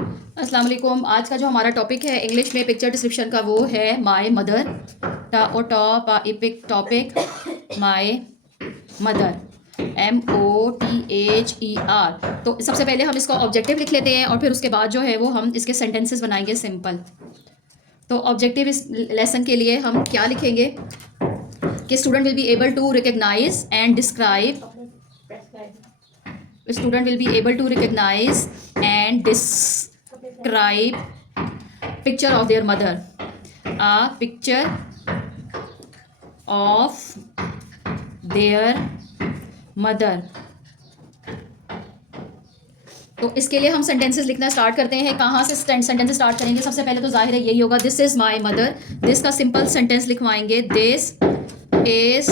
अस्सलाम वालेकुम। आज का जो हमारा टॉपिक है इंग्लिश में पिक्चर डिस्क्रिप्शन का वो है my mother. Topic my mother MOTHER। तो सबसे पहले हम इसका ऑब्जेक्टिव लिख लेते हैं और फिर उसके बाद जो है वो हम इसके सेंटेंसेस बनाएंगे सिंपल। तो ऑब्जेक्टिव इस लेसन के लिए हम क्या लिखेंगे कि student will be able to recognise and describe student will be able to recognize and describe picture of their mother, a picture of their mother। तो इसके लिए हम सेंटेंसेस लिखना स्टार्ट करते हैं। कहाँ से सेंटेंसेस स्टार्ट करेंगे? सबसे पहले तो जाहिर है यही होगा, this is my mother. This का सिंपल सेंटेंस लिखवाएंगे, this is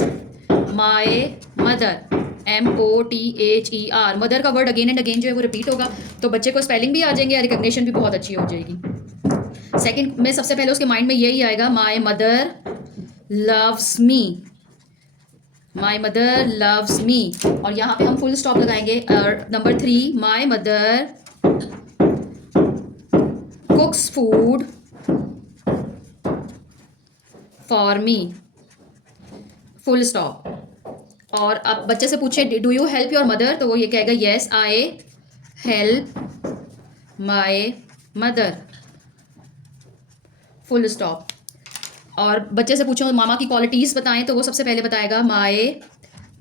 my mother, MOTHER। Mother का वर्ड अगेन एंड अगेन जो है वो रिपीट होगा, तो बच्चे को स्पेलिंग भी आ जाएंगे और रिकग्निशन भी बहुत अच्छी हो जाएगी। सेकंड में सबसे पहले उसके माइंड में यही आएगा, my mother loves me, my mother loves me. और यहाँ पे हम फुल स्टॉप लगाएंगे। और number 3, my mother कुक्स food for me, full stop. और अब बच्चे से पूछे do you help your mother, तो वो ये कहेगा yes I help my mother, full stop. और बच्चे से पूछो मामा की क्वालिटीज़ बताएं, तो वो सबसे पहले बताएगा my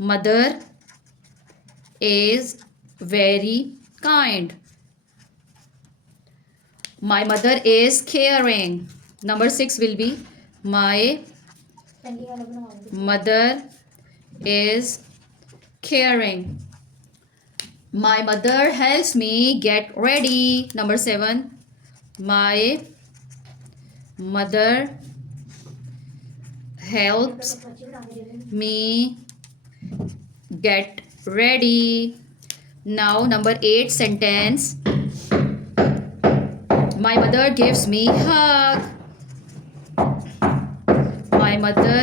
mother is very kind, my mother is caring. Number 6 will be my mother is caring, my mother helps me get ready। number 7, my mother helps me get ready। now number 8 sentence, my mother gives me hug, my mother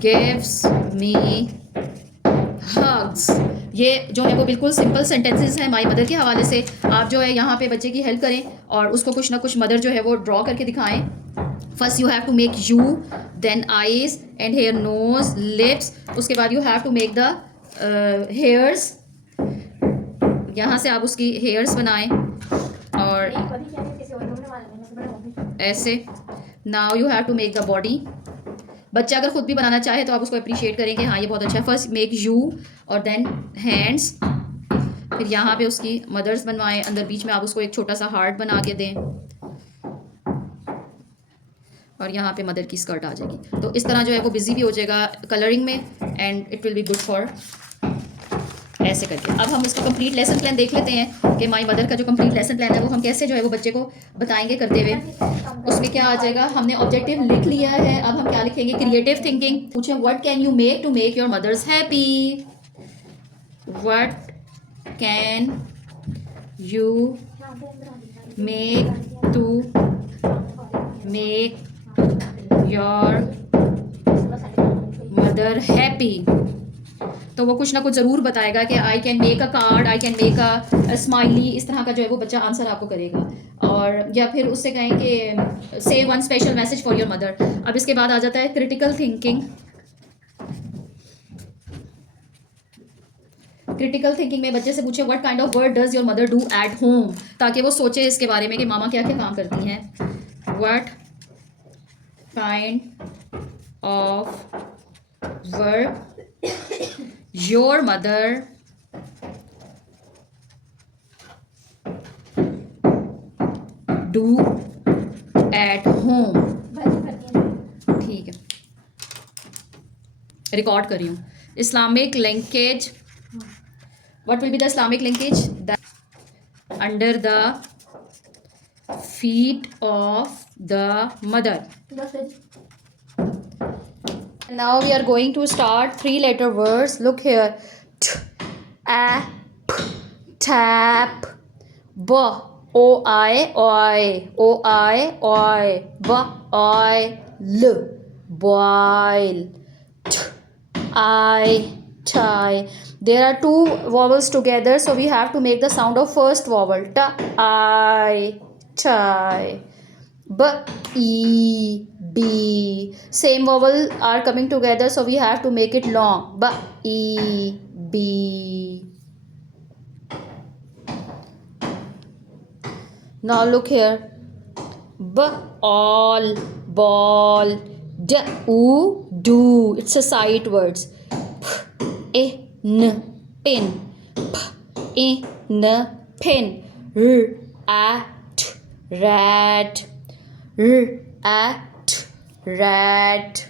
gives me hugs। ये जो है वो बिल्कुल simple sentences हैं my mother के हवाले से। आप जो है यहाँ पे बच्चे की हेल्प करें और उसको कुछ ना कुछ मदर जो है वो ड्रॉ करके दिखाएं। First you have to make you, then eyes and hair, nose, lips. उसके बाद you have to make the hairs, यहाँ से आप उसकी हेयर्स बनाएं और ऐसे। Now you have to make the body. बच्चा अगर खुद भी बनाना चाहे तो आप उसको अप्रिशिएट करेंगे, हाँ ये बहुत अच्छा है। फर्स्ट मेक यू और देन हैंड्स, फिर यहाँ पे उसकी मदर्स बनवाएं, अंदर बीच में आप उसको एक छोटा सा हार्ट बना के दें और यहाँ पे मदर की स्कर्ट आ जाएगी। तो इस तरह जो है वो बिजी भी हो जाएगा कलरिंग में and it will be good for, ऐसे करके। अब हम इसका कंप्लीट लेसन प्लान देख लेते हैं कि माई मदर का जो कंप्लीट लेसन प्लान है वो हम कैसे जो है वो बच्चे को बताएंगे करते हुए। उसमें क्या आ जाएगा, हमने ऑब्जेक्टिव लिख लिया है, अब हम क्या लिखेंगे, क्रिएटिव थिंकिंग। पूछे what can you make to make your mothers happy, what can you make to make your mother happy. तो वो कुछ ना कुछ ज़रूर बताएगा कि I can make a card, I can make a smiley, इस तरह का जो है वो बच्चा आंसर आपको करेगा। और या फिर उससे कहें कि से one special message for your mother. अब इसके बाद आ जाता है क्रिटिकल थिंकिंग। क्रिटिकल थिंकिंग में बच्चे से पूछे what kind of work does your mother do at home, ताकि वो सोचे इसके बारे में कि मामा क्या क्या काम करती हैं। What kind of work your mother do at home। ठीक है, रिकॉर्ड कर रही हूँ। Islamic linkage, what will be the Islamic linkage? That under the feet of the mother। Now we are going to start 3-letter words. Look here, t, a, p, tap, b, o I, o I, b, I, l, boil, t, I, tie। There are two vowels together, so we have to make the sound of first vowel. Ta, I, chai. B, e, b. Same vowel are coming together, so we have to make it long. B, e, b. Now look here. B, all, ball. D, oo, do. It's a sight words. P, in, pin. P, in, pin. R, at, rat. R, at, rat.